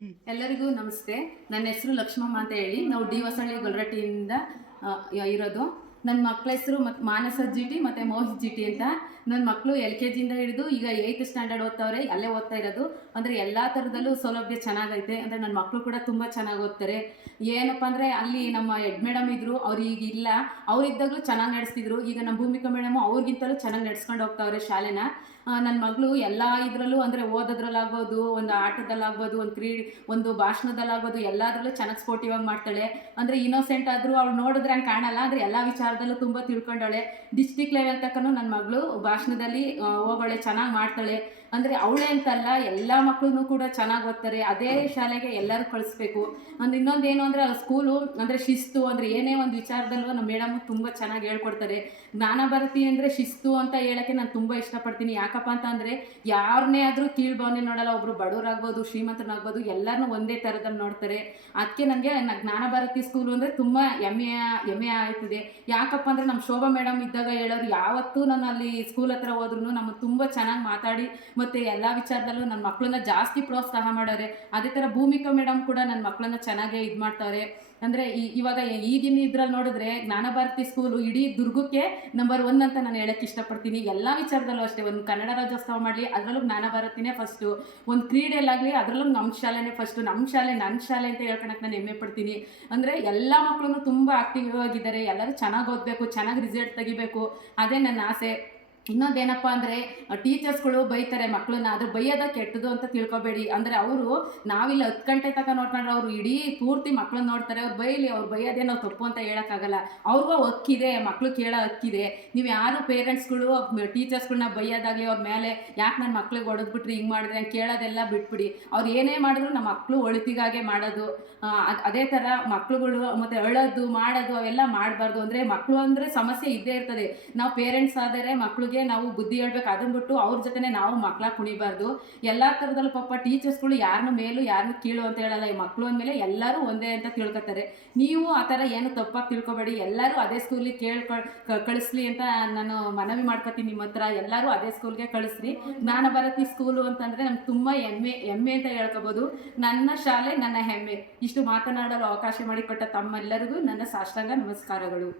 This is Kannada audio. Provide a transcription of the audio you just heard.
ಎಲ್ಲರಿಗೂ ನಮಸ್ತೆ. ನನ್ನ ಹೆಸರು ಲಕ್ಷ್ಮಮ್ಮ ಅಂತ ಹೇಳಿ. ನಾವು ಡಿ ಹೊಸಳ್ಳಿ ಗೊಲ್ರಟ್ಟಿಯಿಂದ ಇರೋದು. ನನ್ನ ಮಕ್ಕಳ ಹೆಸರು ಮಾನಸ ಜಿ ಟಿ ಮತ್ತು ಮೋಹಿತ್ ಜಿ ಟಿ ಅಂತ. ನನ್ನ ಮಕ್ಕಳು LKG ಹಿಡಿದು ಈಗ 8th ಸ್ಟ್ಯಾಂಡರ್ಡ್ ಓದ್ತಾವ್ರೆ. ಅಲ್ಲೇ ಓದ್ತಾ ಇರೋದು. ಅಂದರೆ ಎಲ್ಲ ಥರದಲ್ಲೂ ಸೌಲಭ್ಯ ಚೆನ್ನಾಗೈತೆ. ಅಂದರೆ ನನ್ನ ಮಕ್ಕಳು ಕೂಡ ತುಂಬ ಚೆನ್ನಾಗಿ ಓದ್ತಾರೆ. ಏನಪ್ಪ ಅಂದರೆ ಅಲ್ಲಿ ನಮ್ಮ ಹೆಡ್ ಮೇಡಮ್ ಇದ್ದರು, ಅವ್ರು ಈಗ ಇಲ್ಲ. ಅವರಿದ್ದಾಗಲೂ ಚೆನ್ನಾಗಿ ನಡೆಸ್ತಿದ್ರು. ಈಗ ನಮ್ಮ ಭೂಮಿಕಾ ಮೇಡಮು ಅವ್ರಿಗಿಂತಲೂ ಚೆನ್ನಾಗಿ ನಡೆಸ್ಕೊಂಡು ಹೋಗ್ತಾವ್ರೆ ಶಾಲೆನ. ನನ್ನ ಮಗಳು ಎಲ್ಲ ಇದರಲ್ಲೂ ಅಂದರೆ ಓದೋದ್ರಲ್ಲಾಗ್ಬೋದು, ಒಂದು ಆಟದಲ್ಲಾಗ್ಬೋದು, ಒಂದು ಭಾಷಣದಲ್ಲಾಗ್ಬೋದು, ಎಲ್ಲದರಲ್ಲೂ ಚೆನ್ನಾಗಿ ಸ್ಪೋರ್ಟಿವ್ ಆಗಿ ಮಾಡ್ತಾಳೆ. ಅಂದರೆ ಇನ್ನೋಸೆಂಟ್ ಆದರೂ ಅವಳು ನೋಡಿದ್ರೆ ಹಂಗೆ ಕಾಣಲ್ಲ, ಅಂದರೆ ಎಲ್ಲ ವಿಚಾರದಲ್ಲೂ ತುಂಬ ತಿಳ್ಕೊಂಡವಳೆ. ಡಿಸ್ಟಿಕ್ ಲೆವೆಲ್ ತಕ್ಕನೂ ನನ್ನ ಮಗಳು ಭಾಷಣದಲ್ಲಿ ಹೋಗೋಳೆ, ಚೆನ್ನಾಗಿ ಮಾಡ್ತಾಳೆ. ಅಂದರೆ ಅವಳೇ ಅಂತಲ್ಲ, ಎಲ್ಲ ಮಕ್ಕಳು ಕೂಡ ಚೆನ್ನಾಗಿ ಓದ್ತಾರೆ. ಅದೇ ಶಾಲೆಗೆ ಎಲ್ಲರೂ ಕಳಿಸ್ಬೇಕು. ಒಂದು ಇನ್ನೊಂದೇನು ಅಂದರೆ ಸ್ಕೂಲು ಅಂದರೆ ಶಿಸ್ತು, ಅಂದರೆ ಏನೇ ಒಂದು ವಿಚಾರದಲ್ಲೂ ನಮ್ಮ ಮೇಡಮು ತುಂಬ ಚೆನ್ನಾಗಿ ಹೇಳ್ಕೊಡ್ತಾರೆ. ಜ್ಞಾನ ಭಾರತಿ ಅಂದರೆ ಶಿಸ್ತು ಅಂತ ಹೇಳೋಕ್ಕೆ ನಾನು ತುಂಬ ಇಷ್ಟಪಡ್ತೀನಿ. ಯಾಕಪ್ಪ ಅಂತ ಅಂದರೆ ಯಾರನ್ನೇ ಆದರೂ ಕೀಳು ಭಾವನೆ ನೋಡಲ್ಲ. ಒಬ್ಬರು ಬಡವರಾಗ್ಬೋದು, ಶ್ರೀಮಂತನಾಗ್ಬೋದು, ಎಲ್ಲರನ್ನೂ ಒಂದೇ ಥರದಲ್ಲಿ ನೋಡ್ತಾರೆ. ಅದಕ್ಕೆ ನನಗೆ ಜ್ಞಾನ ಭಾರತಿ ಸ್ಕೂಲು ಅಂದರೆ ತುಂಬ ಹೆಮ್ಮೆ ಆಯ್ತದೆ. ಯಾಕಪ್ಪ ಅಂದರೆ ನಮ್ಮ ಶೋಭಾ ಮೇಡಮ್ ಇದ್ದಾಗ ಹೇಳೋರು, ಯಾವತ್ತೂ ನಾನು ಅಲ್ಲಿ ಸ್ಕೂಲ್ ಹತ್ರ ಹೋದ್ರೂ ನಮಗೆ ತುಂಬ ಚೆನ್ನಾಗಿ ಮಾತಾಡಿ ಮತ್ತು ಎಲ್ಲ ವಿಚಾರದಲ್ಲೂ ನನ್ನ ಮಕ್ಕಳನ್ನ ಜಾಸ್ತಿ ಪ್ರೋತ್ಸಾಹ ಮಾಡೋರೆ. ಅದೇ ಥರ ಭೂಮಿಕಾ ಮೇಡಮ್ ಕೂಡ ನನ್ನ ಮಕ್ಕಳನ್ನ ಚೆನ್ನಾಗೇ ಇದು ಮಾಡ್ತಾವ್ರೆ. ಅಂದರೆ ಇವಾಗ ಈಗಿನ ಇದ್ರಲ್ಲಿ ನೋಡಿದ್ರೆ ಜ್ಞಾನ ಭಾರತಿ ಸ್ಕೂಲು ಇಡೀ ದುರ್ಗಕ್ಕೆ ನಂಬರ್ 1 ಅಂತ ನಾನು ಹೇಳಕ್ಕೆ ಇಷ್ಟಪಡ್ತೀನಿ. ಎಲ್ಲ ವಿಚಾರದಲ್ಲೂ ಅಷ್ಟೇ. ಒಂದು ಕನ್ನಡ ರಾಜ್ಯೋತ್ಸವ ಮಾಡಲಿ, ಅದರಲ್ಲೂ ಜ್ಞಾನ ಭಾರತಿನೇ ಫಸ್ಟು. ಒಂದು ಕ್ರೀಡೆಯಲ್ಲಾಗಲಿ, ಅದರಲ್ಲೂ ನಮ್ಮ ಶಾಲೆನೇ ಫಸ್ಟು. ನಮ್ಮ ಶಾಲೆ ನನ್ನ ಶಾಲೆ ಅಂತ ಹೇಳ್ಕೊಳಕ್ಕೆ ನಾನು ಹೆಮ್ಮೆ ಪಡ್ತೀನಿ. ಅಂದರೆ ಎಲ್ಲ ಮಕ್ಕಳು ತುಂಬ ಆಕ್ಟಿವ್ ಆಗಿದ್ದಾರೆ. ಎಲ್ಲರೂ ಚೆನ್ನಾಗಿ ಓದಬೇಕು, ಚೆನ್ನಾಗಿ ರಿಸಲ್ಟ್ ತೆಗಿಬೇಕು, ಅದೇ ನನ್ನ ಆಸೆ. ಇನ್ನೊಂದೇನಪ್ಪ ಅಂದರೆ ಟೀಚರ್ಸ್ಗಳು ಬೈತಾರೆ ಮಕ್ಕಳನ್ನ. ಅದು ಬೈಯೋದ ಕೆಟ್ಟದು ಅಂತ ತಿಳ್ಕೊಬೇಡಿ. ಅಂದರೆ ಅವರು ನಾವಿಲ್ಲಿ 10 ಗಂಟೆ ತನಕ ನೋಡ್ಕೊಂಡ್ರೆ ಅವರು ಇಡೀ ಪೂರ್ತಿ ಮಕ್ಕಳನ್ನ ನೋಡ್ತಾರೆ. ಅವ್ರು ಬೈಲಿ, ಅವ್ರು ಬೈಯೋದೇ ನಾವು ತಪ್ಪು ಅಂತ ಹೇಳೋಕ್ಕಾಗಲ್ಲ. ಅವ್ರಿಗೂ ಹಕ್ಕಿದೆ, ಮಕ್ಕಳು ಕೇಳೋ ಹಕ್ಕಿದೆ. ನೀವು ಯಾರು ಪೇರೆಂಟ್ಸ್ಗಳು ಟೀಚರ್ಸ್ಗಳನ್ನ ಬೈಯೋದಾಗಲಿ, ಅವ್ರ ಮೇಲೆ ಯಾಕೆ ನನ್ನ ಮಕ್ಳಿಗೆ ಹೊಡೆದ್ಬಿಟ್ರಿ, ಹಿಂಗೆ ಮಾಡಿದ್ರೆ ಹಂಗೆ ಕೇಳೋದೆಲ್ಲ ಬಿಟ್ಬಿಡಿ. ಅವ್ರು ಏನೇ ಮಾಡಿದ್ರು ನಮ್ಮ ಮಕ್ಕಳು ಒಳಿತಿಗಾಗೆ ಮಾಡೋದು. ಅದೇ ಥರ ಮಕ್ಕಳುಗಳು ಮತ್ತು ಅಳೋದು ಮಾಡೋದು ಅವೆಲ್ಲ ಮಾಡಬಾರ್ದು. ಅಂದರೆ ಮಕ್ಕಳು ಅಂದರೆ ಸಮಸ್ಯೆ ಇದ್ದೇ ಇರ್ತದೆ. ನಾವು ಪೇರೆಂಟ್ಸ್ ಆದರೆ ಮಕ್ಕಳಿಗೆ ನಾವು ಬುದ್ಧಿ ಹೇಳ್ಬೇಕು. ಅದನ್ನ ಬಿಟ್ಟು ಅವ್ರ ಜೊತೆನೆ ನಾವು ಮಕ್ಕಳ ಕುಣಿಬಾರ್ದು. ಎಲ್ಲ ಥರದಲ್ಲೂ ಪಾಪ ಟೀಚರ್ಸ್ಗಳು ಯಾರನ್ನೂ ಮೇಲೂ ಯಾರನ್ನೂ ಕೀಳು ಅಂತ ಹೇಳಲ್ಲ. ಈ ಮಕ್ಕಳು ಅಂದಮೇಲೆ ಎಲ್ಲರೂ ಒಂದೇ ಅಂತ ತಿಳ್ಕೊತಾರೆ. ನೀವು ಆ ಥರ ಏನು ತಪ್ಪಾಗಿ ತಿಳ್ಕೊಬೇಡಿ. ಎಲ್ಲರೂ ಅದೇ ಸ್ಕೂಲಿಗೆ ಕಳಿಸ್ಲಿ ಅಂತ ನಾನು ಮನವಿ ಮಾಡ್ಕೊತೀನಿ ನಿಮ್ಮ ಹತ್ರ. ಎಲ್ಲರೂ ಅದೇ ಸ್ಕೂಲ್ಗೆ ಕಳಿಸ್ರಿ. ಜ್ಞಾನ ಭಾರತಿ ಸ್ಕೂಲು ಅಂತಂದರೆ ನಮ್ಗೆ ತುಂಬ ಹೆಮ್ಮೆ ಅಂತ ಹೇಳ್ಕೊಬೋದು. ನನ್ನ ಶಾಲೆ ನನ್ನ ಹೆಮ್ಮೆ. ಇಷ್ಟು ಮಾತನಾಡಲು ಅವಕಾಶ ಮಾಡಿಕೊಟ್ಟ ತಮ್ಮೆಲ್ಲರಿಗೂ ನನ್ನ ಸಾಷ್ಟಾಂಗ ನಮಸ್ಕಾರಗಳು.